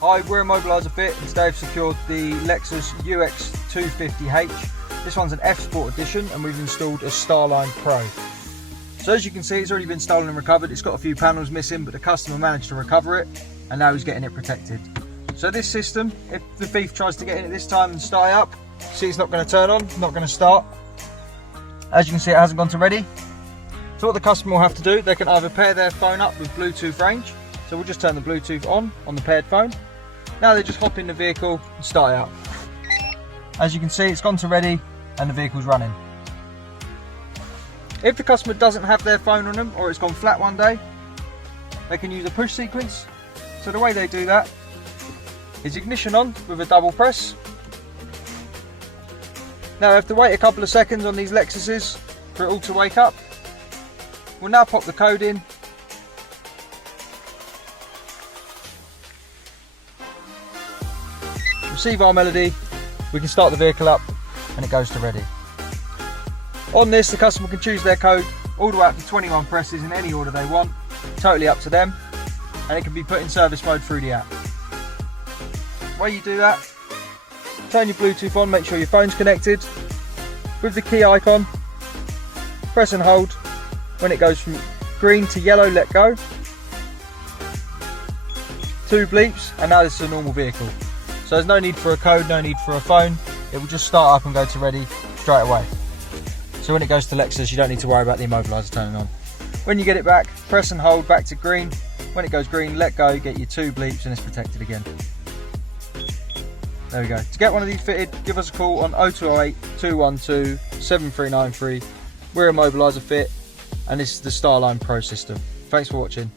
Hi, we're Immobiliser Fit, and today I've secured the Lexus UX250h. This one's an F Sport edition, and we've installed a Starline Pro. So as you can see, it's already been stolen and recovered. It's got a few panels missing, but the customer managed to recover it, and now he's getting it protected. So this system, if the thief tries to get in it this time and start it up, see, it's not going to turn on, not going to start. As you can see, it hasn't gone to ready. So what the customer will have to do, they can either pair their phone up with Bluetooth range. So we'll just turn the Bluetooth on the paired phone. Now they just hop in the vehicle and start it up. As you can see, it's gone to ready and the vehicle's running. If the customer doesn't have their phone on them, or it's gone flat one day, they can use a push sequence. So the way they do that is ignition on with a double press. Now we have to wait a couple of seconds on these Lexuses for it all to wake up. We'll now pop the code in. Receive our melody, we can start the vehicle up and it goes to ready. On this, the customer can choose their code all the way up to 21 presses in any order they want, totally up to them, and it can be put in service mode through the app. The way you do that, turn your Bluetooth on, make sure your phone's connected. With the key icon, press and hold. When it goes from green to yellow, let go. 2 bleeps, and now this is a normal vehicle. So there's no need for a code, no need for a phone. It will just start up and go to ready straight away. So when it goes to Lexus, you don't need to worry about the immobiliser turning on. When you get it back, press and hold back to green. When it goes green, let go, get your 2 bleeps and it's protected again. There we go. To get one of these fitted, give us a call on 0208 212 7393. We're Immobiliser Fit, and this is the Starline Pro system. Thanks for watching.